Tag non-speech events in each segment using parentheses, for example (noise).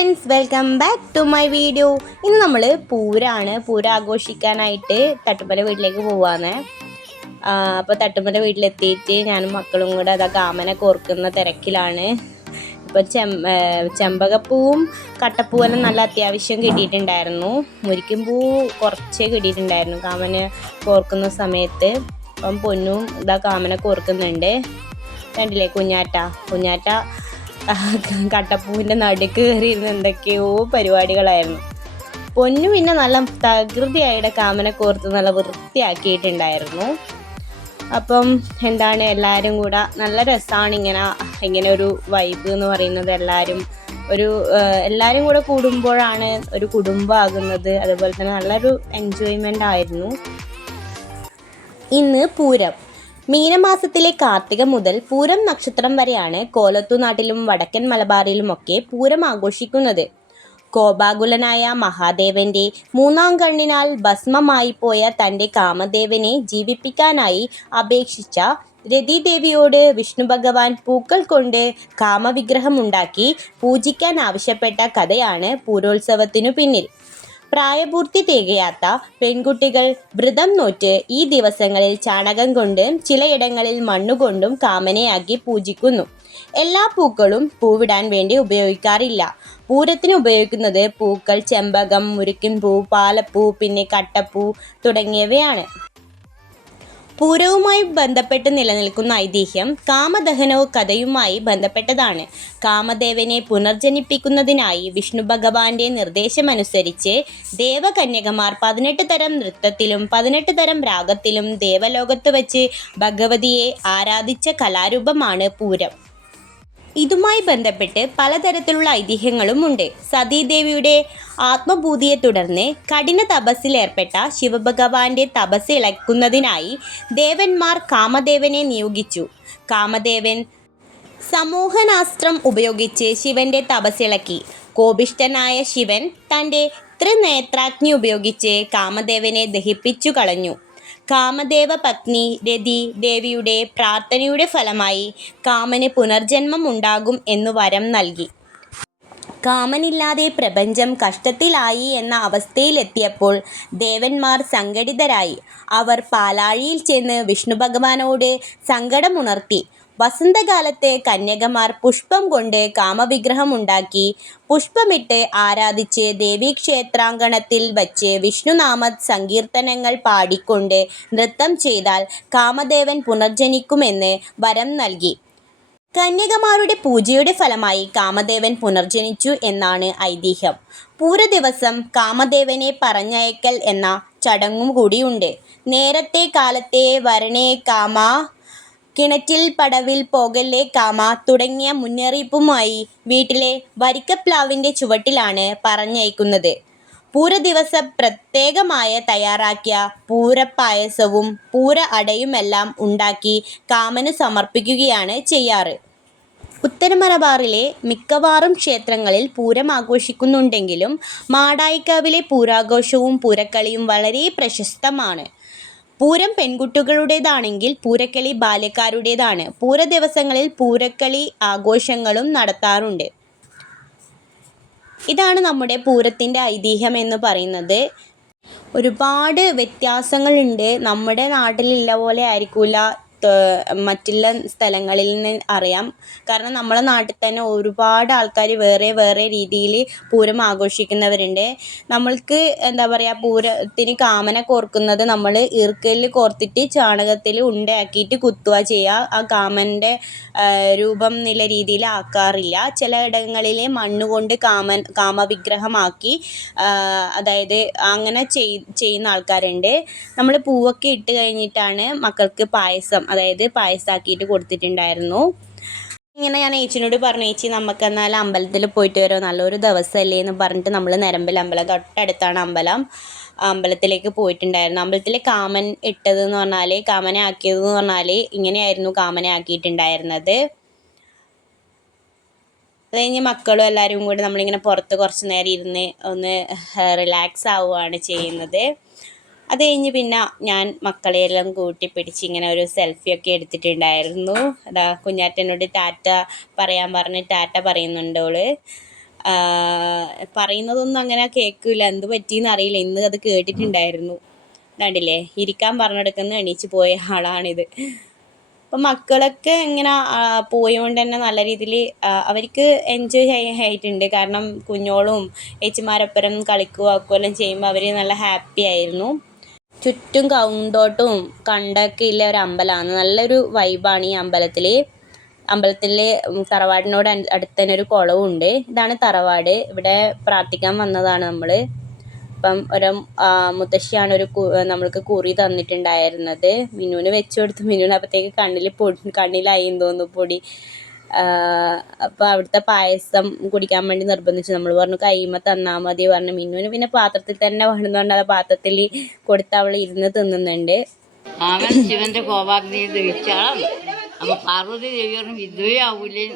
Friends welcome back to my video ഇന്ന് നമ്മൾ പൂരാണ് പൂര ആഘോഷിക്കാനായിട്ട് തട്ടുമല വീട്ടിലേക്ക് പോവാന്ന്. അപ്പോൾ തട്ടുമല വീട്ടിലെത്തിയിട്ട് ഞാനും മക്കളും കൂടെ അതാ കാമനെ കോർക്കുന്ന തിരക്കിലാണ്. ഇപ്പോൾ ചെം ചെമ്പകപ്പൂവും കട്ടപ്പൂവെല്ലാം നല്ല അത്യാവശ്യം കിട്ടിയിട്ടുണ്ടായിരുന്നു. മുരിക്കും പൂ കുറച്ചേ കിട്ടിയിട്ടുണ്ടായിരുന്നു കാമനെ കോർക്കുന്ന സമയത്ത്. അപ്പം പൊന്നും ഇതാ കാമനെ കോർക്കുന്നുണ്ട്. കണ്ടില്ലേ കുഞ്ഞാറ്റ? കുഞ്ഞാറ്റ (laughs) കട്ടപ്പൂവിന്റെ നടുക്ക് കയറിയിരുന്ന എന്തൊക്കെയോ പരിപാടികളായിരുന്നു. പൊന്നു പിന്നെ നല്ല തകൃതിയായിട്ട് കാമനെ കോർത്ത് നല്ല വൃത്തിയാക്കിയിട്ടുണ്ടായിരുന്നു. അപ്പം എന്താണ് എല്ലാവരും കൂടെ നല്ല രസമാണ് ഇങ്ങനെ ഇങ്ങനെ ഒരു വൈബ് എന്ന് പറയുന്നത്. എല്ലാവരും ഒരു എല്ലാവരും കൂടെ കൂടുമ്പോഴാണ് ഒരു കുടുംബമാകുന്നത്. അതുപോലെ തന്നെ നല്ലൊരു എൻജോയ്മെന്റ് ആയിരുന്നു. ഇന്ന് പൂരം. മീനമാസത്തിലെ കാർത്തിക മുതൽ പൂരം നക്ഷത്രം വരെയാണ് കോലത്തുനാട്ടിലും വടക്കൻ മലബാറിലുമൊക്കെ പൂരം ആഘോഷിക്കുന്നത്. കോപാകുലനായ മഹാദേവന്റെ മൂന്നാം കണ്ണിനാൽ ഭസ്മമായി പോയ തന്റെ കാമദേവനെ ജീവിപ്പിക്കാനായി അപേക്ഷിച്ച രതിദേവിയോട് വിഷ്ണു ഭഗവാൻ പൂക്കൾ കൊണ്ട് കാമവിഗ്രഹമുണ്ടാക്കി പൂജിക്കാൻ ആവശ്യപ്പെട്ട കഥയാണ് പൂരോത്സവത്തിനു പിന്നിൽ. പ്രായപൂർത്തി തികയാത്ത പെൺകുട്ടികൾ വ്രതം നോറ്റ് ഈ ദിവസങ്ങളിൽ ചാണകം കൊണ്ട് ചിലയിടങ്ങളിൽ മണ്ണുകൊണ്ടും കാമനയാക്കി പൂജിക്കുന്നു. എല്ലാ പൂക്കളും പൂവിടാൻ വേണ്ടി ഉപയോഗിക്കാറില്ല. പൂരത്തിന് ഉപയോഗിക്കുന്നത് പൂക്കൾ ചെമ്പകം മുരിക്കിൻ പൂ പാലപ്പൂ പിന്നെ കട്ടപ്പൂ തുടങ്ങിയവയാണ്. പൂരവുമായി ബന്ധപ്പെട്ട് നിലനിൽക്കുന്ന ഐതിഹ്യം കാമദഹനവും കഥയുമായി ബന്ധപ്പെട്ടതാണ്. കാമദേവനെ പുനർജനിപ്പിക്കുന്നതിനായി വിഷ്ണു ഭഗവാന്റെ നിർദ്ദേശമനുസരിച്ച് ദേവകന്യകമാർ പതിനെട്ട് തരം നൃത്തത്തിലും പതിനെട്ട് തരം രാഗത്തിലും ദേവലോകത്ത് വച്ച് ഭഗവതിയെ ആരാധിച്ച കലാരൂപമാണ് പൂരം. ഇതുമായി ബന്ധപ്പെട്ട് പലതരത്തിലുള്ള ഐതിഹ്യങ്ങളും ഉണ്ട് സതീദേവിയുടെ ആത്മഭൂതിയെ തുടർന്ന് കഠിന തപസ്സിലേർപ്പെട്ട ശിവഭഗവാന്റെ തപസ് ഇളക്കുന്നതിനായി ദേവന്മാർ കാമദേവനെ നിയോഗിച്ചു. കാമദേവൻ സമൂഹനാസ്ത്രം ഉപയോഗിച്ച് ശിവന്റെ തപസ്സിളക്കി കോപിഷ്ഠനായ ശിവൻ തന്റെ ത്രിനേത്രാജ്ഞി ഉപയോഗിച്ച് കാമദേവനെ ദഹിപ്പിച്ചു കളഞ്ഞു കാമദേവ പത്നി രതി ദേവിയുടെ പ്രാർത്ഥനയുടെ ഫലമായി കാമന് പുനർജന്മം ഉണ്ടാകും എന്ന് വരം നൽകി. കാമനില്ലാതെ പ്രപഞ്ചം കഷ്ടത്തിലായി എന്ന അവസ്ഥയിലെത്തിയപ്പോൾ ദേവന്മാർ സംഘടിതരായി. അവർ പാലാഴിയിൽ ചെന്ന് വിഷ്ണു ഭഗവാനോട് സങ്കടമുണർത്തി വസന്തകാലത്ത് കന്യകമാർ പുഷ്പം കൊണ്ട് കാമവിഗ്രഹമുണ്ടാക്കി പുഷ്പമിട്ട് ആരാധിച്ച് ദേവീക്ഷേത്രാങ്കണത്തിൽ വച്ച് വിഷ്ണുനാമ സങ്കീർത്തനങ്ങൾ പാടിക്കൊണ്ട് നൃത്തം ചെയ്താൽ കാമദേവൻ പുനർജനിക്കുമെന്ന് വരം നൽകി. കന്യകമാരുടെ പൂജയുടെ ഫലമായി കാമദേവൻ പുനർജനിച്ചു എന്നാണ് ഐതിഹ്യം. പൂര ദിവസം കാമദേവനെ പറഞ്ഞയക്കൽ എന്ന ചടങ്ങും കൂടിയുണ്ട്. നേരത്തെ കാലത്തെ വരണേ കാമ കിണറ്റിൽ പടവിൽ പോകല്ലേ കാമ? തുടങ്ങിയ മുന്നറിയിപ്പുമായി വീട്ടിലെ വരിക്കപ്ലാവിന്റെ ചുവട്ടിലാണ് പറഞ്ഞയക്കുന്നത്. പൂര ദിവസം പ്രത്യേകമായ തയ്യാറാക്കിയ പൂരപ്പായസവും പൂര അടയുമെല്ലാം ഉണ്ടാക്കി കാമന് സമർപ്പിക്കുകയാണ് ചെയ്യാറ്. ഉത്തര മലബാറിലെ മിക്കവാറും ക്ഷേത്രങ്ങളിൽ പൂരം ആഘോഷിക്കുന്നുണ്ടെങ്കിലും മാടായിക്കാവിലെ പൂരാഘോഷവും പൂരക്കളിയും വളരെ പ്രശസ്തമാണ്. പൂരം പെൺകുട്ടികളുടേതാണെങ്കിൽ പൂരക്കളി ബാല്യക്കാരുടേതാണ്. പൂര ദിവസങ്ങളിൽ പൂരക്കളി ആഘോഷങ്ങളും നടത്താറുണ്ട്. ഇതാണ് നമ്മുടെ പൂരത്തിന്റെ ഐതിഹ്യം എന്ന് പറയുന്നത്. ഒരുപാട് വ്യത്യാസങ്ങളുണ്ട്. നമ്മുടെ നാട്ടിലുള്ള പോലെ ആയിരിക്കില്ല മറ്റുള്ള സ്ഥലങ്ങളിൽ നിന്ന് അറിയാം. കാരണം നമ്മളെ നാട്ടിൽ തന്നെ ഒരുപാട് ആൾക്കാർ വേറെ വേറെ രീതിയിൽ പൂരം ആഘോഷിക്കുന്നവരുണ്ട്. നമ്മൾക്ക് എന്താ പറയുക പൂരത്തിന് കാമന കോർക്കുന്നത് നമ്മൾ ഈർക്കലിൽ കോർത്തിട്ട് ചാണകത്തിൽ ഉണ്ടയാക്കിയിട്ട് കുത്തുക ചെയ്യുക. ആ കാമന്റെ രൂപം എന്നുള്ള രീതിയിൽ ആക്കാറില്ല. ചില ഇടങ്ങളിൽ മണ്ണുകൊണ്ട് കാമൻ കാമവിഗ്രഹമാക്കി അതായത് അങ്ങനെ ചെയ് ചെയ്യുന്ന ആൾക്കാരുണ്ട്. നമ്മൾ പൂവൊക്കെ ഇട്ട് കഴിഞ്ഞിട്ടാണ് മക്കൾക്ക് പായസം. അതായത് പായസമാക്കിയിട്ട് കൊടുത്തിട്ടുണ്ടായിരുന്നു. ഇങ്ങനെ ഞാൻ ഏച്ചിനോട് പറഞ്ഞു ഏച്ചി നമുക്ക് എന്നാൽ അമ്പലത്തിൽ പോയിട്ട് വരാം? നല്ലൊരു ദിവസമല്ലേ? എന്ന് പറഞ്ഞിട്ട് നമ്മൾ നിരമ്പൽ അമ്പലം തൊട്ടടുത്താണ് അമ്പലം. അമ്പലത്തിലേക്ക് പോയിട്ടുണ്ടായിരുന്നു. അമ്പലത്തിൽ കാമൻ ഇട്ടത് എന്ന് പറഞ്ഞാൽ കാമനെ ആക്കിയത് എന്ന് പറഞ്ഞാൽ ഇങ്ങനെയായിരുന്നു കാമനെ ആക്കിയിട്ടുണ്ടായിരുന്നത്. അത് കഴിഞ്ഞ് മക്കളും എല്ലാവരും കൂടി നമ്മളിങ്ങനെ പുറത്ത് കുറച്ച് നേരം ഇരുന്ന് ഒന്ന് റിലാക്സ് ആവുകയാണ് ചെയ്യുന്നത്. അത് കഴിഞ്ഞ് പിന്നെ ഞാൻ മക്കളെയെല്ലാം കൂട്ടി പിടിച്ച് ഇങ്ങനെ ഒരു സെൽഫിയൊക്കെ എടുത്തിട്ടുണ്ടായിരുന്നു. അതാ കുഞ്ഞാറ്റനോട് ടാറ്റ പറയാൻ പറഞ്ഞ് ടാറ്റ പറയുന്നുണ്ട് ഓൾ. പറയുന്നതൊന്നും അങ്ങനെ കേൾക്കില്ല എന്ത് പറ്റിയെന്ന് അറിയില്ല. ഇന്ന് അത് കേട്ടിട്ടുണ്ടായിരുന്നു. കണ്ടില്ലേ? ഇരിക്കാൻ പറഞ്ഞെടുക്കുന്ന എണീച്ച് പോയ ആളാണിത്. അപ്പം മക്കളൊക്കെ ഇങ്ങനെ പോയതുകൊണ്ട് തന്നെ നല്ല രീതിയിൽ അവർക്ക് എൻജോയ് ആയിട്ടുണ്ട്. കാരണം കുഞ്ഞോളും ഏച്ചിമാരൊപ്പരം കളിക്കുകയോ ആക്കുകയെല്ലാം ചെയ്യുമ്പോൾ അവർ നല്ല ഹാപ്പി ആയിരുന്നു. ചുറ്റും കൗണ്ടോട്ടും കണ്ടൊക്കെ ഉള്ള ഒരു അമ്പലമാണ്. നല്ലൊരു വൈബാണ് ഈ അമ്പലത്തിൽ അമ്പലത്തിലെ തറവാടിനോട് അടുത്ത് തന്നെ ഒരു കുളവും ഉണ്ട്. ഇതാണ് തറവാട്. ഇവിടെ പ്രാർത്ഥിക്കാൻ വന്നതാണ് നമ്മൾ അപ്പം ഒരു മുത്തശ്ശിയാണ് ഒരു നമ്മൾക്ക് കുറി തന്നിട്ടുണ്ടായിരുന്നത്. മിനുവിന് വെച്ച് കൊടുത്ത് മിനുവിന് അപ്പോഴത്തേക്ക് കണ്ണിൽ പൊടി കണ്ണിലായി തോന്നുന്നു പൊടി. അപ്പോൾ അവിടുത്തെ പായസം കുടിക്കാൻ വേണ്ടി നിർബന്ധിച്ചു. നമ്മൾ പറഞ്ഞു കൈമ തന്നാൽ മതി പറഞ്ഞു. മിന്നുവിന് പിന്നെ പാത്രത്തിൽ തന്നെ വേണമെന്നുകൊണ്ട് ആ പാത്രത്തിൽ കൊടുത്ത് അവൾ ഇരുന്ന് തിന്നുന്നുണ്ട്. ശിവന്റെ കോപാഗ്നിയിൽ ദഹിച്ചാളാണ് അപ്പൊ പാർവതി ദേവി പറഞ്ഞു വിധവേ ആവൂലേ.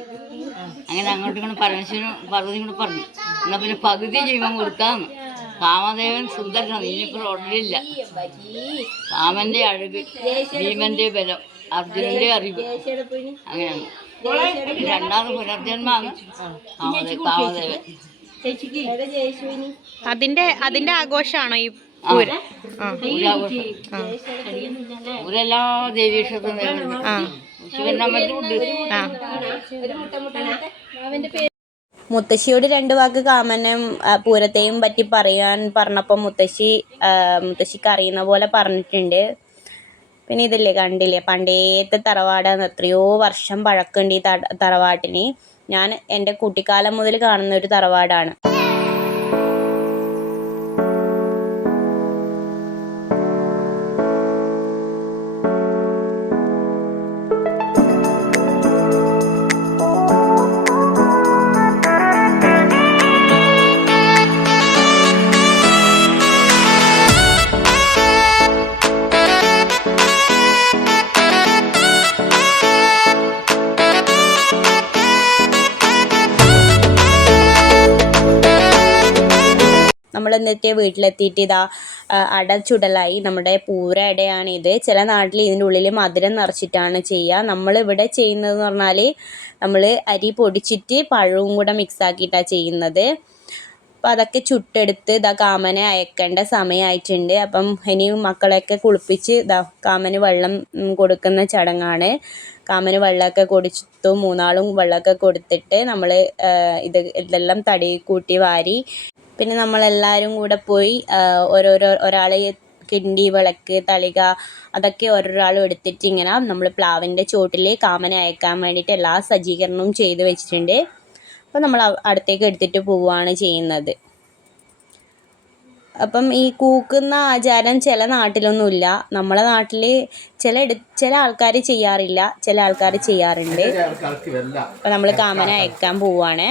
അങ്ങനെ അങ്ങോട്ടും ഇങ്ങോട്ടും പരമശിവനും പാർവതി കൂടെ പറഞ്ഞു. എന്നാ പിന്നെ പകുതി ജീവൻ കൊടുക്കാന്ന് കാമദേവൻ സുന്ദരനാണ് ഇനിയിപ്പോൾ ഉടലില്ല. കാമന്റെ അഴക് ഭീമന്റെ ബലം അർജുനന്റെ അറിവ്. അങ്ങനെയാണ്. രണ്ടാമത് പുനർജന്മാണ് കാമദേ കാമദേവൻ അതിന്റെ അതിന്റെ ആഘോഷമാണോ ഈ അമ്പലത്തിലും ഉണ്ട് മുത്തശ്ശിയോട് രണ്ട് വാക്ക് കാമനും പൂരത്തെയും പറ്റി പറയാൻ പറഞ്ഞപ്പോൾ മുത്തശ്ശി മുത്തശ്ശിക്ക് അറിയുന്ന പോലെ പറഞ്ഞിട്ടുണ്ട്. പിന്നെ ഇതില്ലേ കണ്ടില്ലേ? പണ്ടേത്തെ തറവാടാണ്. എത്രയോ വർഷം പഴക്കമുണ്ട് ഈ തറവാട്ടിന്. ഞാൻ എന്റെ കുട്ടിക്കാലം മുതൽ കാണുന്ന ഒരു തറവാടാണ്. നമ്മൾ എന്നിട്ട് വീട്ടിലെത്തിയിട്ട് ഇതാ അട ചുടലായി നമ്മുടെ പൂര അടയാണിത് ചില നാട്ടിൽ ഇതിന്റെ ഉള്ളിൽ മധുരം നിറച്ചിട്ടാണ് ചെയ്യുക. നമ്മളിവിടെ ചെയ്യുന്നതെന്ന് പറഞ്ഞാൽ നമ്മൾ അരി പൊടിച്ചിട്ട് പഴവും കൂടെ മിക്സാക്കിയിട്ടാണ് ചെയ്യുന്നത്. അപ്പം അതൊക്കെ ചുട്ടെടുത്ത് ഇതാ കാമനെ അയക്കേണ്ട സമയമായിട്ടുണ്ട് അപ്പം ഇനി മക്കളെയൊക്കെ കുളിപ്പിച്ച് ഇതാ കാമന് വെള്ളം കൊടുക്കുന്ന ചടങ്ങാണ്. കാമന് വെള്ളമൊക്കെ കുടിച്ചിട്ടു മൂന്നാളും വെള്ളമൊക്കെ കൊടുത്തിട്ട് നമ്മൾ ഇത് ഇതെല്ലാം തടി കൂട്ടി വാരി പിന്നെ നമ്മളെല്ലാവരും കൂടെ പോയി ഓരോരോ ഒരാൾ കിണ്ടി വിളക്ക് തളിക അതൊക്കെ ഓരോരാളും എടുത്തിട്ട് ഇങ്ങനെ നമ്മൾ പ്ലാവിന്റെ ചോട്ടിൽ കാമന അയക്കാൻ വേണ്ടിയിട്ട് എല്ലാ സജ്ജീകരണവും ചെയ്ത് വെച്ചിട്ടുണ്ട്. അപ്പോൾ നമ്മൾ അടുത്തേക്ക് എടുത്തിട്ട് പോവുകയാണ് ചെയ്യുന്നത്. അപ്പം ഈ കൂക്കുന്ന ആചാരം ചില നാട്ടിലൊന്നുമില്ല. നമ്മളെ നാട്ടിൽ ചില എടു ചില ആൾക്കാർ ചെയ്യാറില്ല ചില ആൾക്കാർ ചെയ്യാറുണ്ട്. അപ്പം നമ്മൾ കാമന അയക്കാൻ പോവുകയാണേ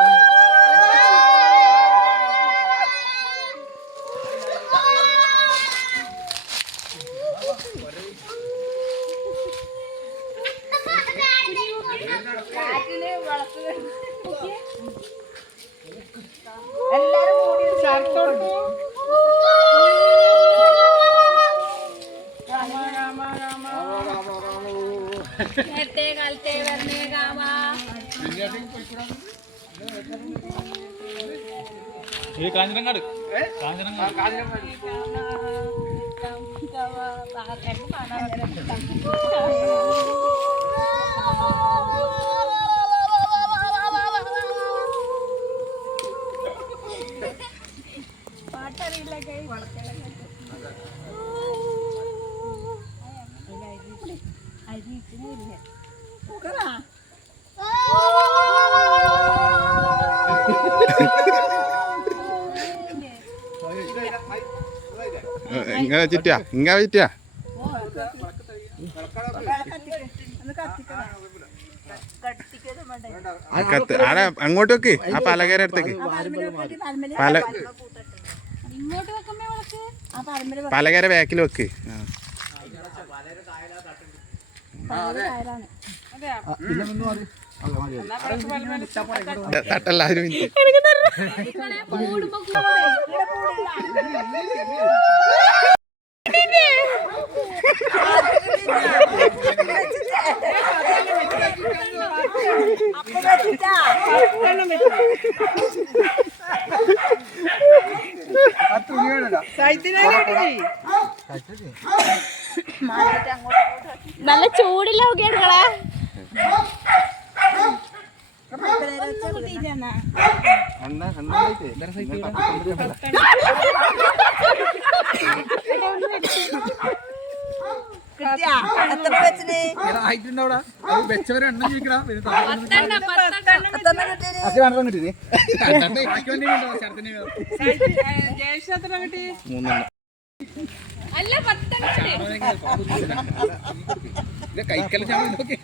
വേ- വരണേ കാമാന്നും പറയാ കാഞ്ഞിരങ്ങാട്. കാഞ്ഞിരങ്ങാട്. (laughs) ഇങ്ങനെ ചിറ്റാ ഇങ്ങനെ ചിറ്റാ കത്ത്. ആടെ അങ്ങോട്ട് വെക്ക്. ആ പലകര അടുത്തേക്ക്. പല പലകര ബാക്കിൽ വെക്ക്. ആ. ത- തട്ടല്ല ഒരു മിനിറ്റ് നല്ല ചൂടില്ല നോക്കിയാ ആയിട്ടുണ്ടവിടെ. അത് വെച്ചവരെ എണ്ണം ചോദിക്കടാ പിന്നെ മൂന്നെണ്ണം കൈക്കല ചാണകം നോക്കി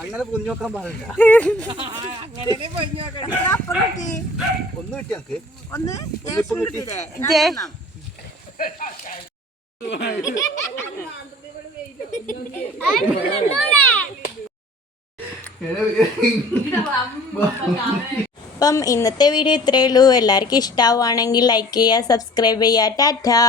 അങ്ങനെ പൊഞ്ഞു നോക്കാൻ പാടില്ല. ഒന്ന് കിട്ടി ഞങ്ങക്ക് ജയ അപ്പം ഇന്നത്തെ വീഡിയോ ഇത്രയേ ഉള്ളൂ. എല്ലാവർക്കും ഇഷ്ടമാവുകയാണെങ്കിൽ ലൈക്ക് ചെയ്യുക സബ്സ്ക്രൈബ് ചെയ്യുക. ടാറ്റാ.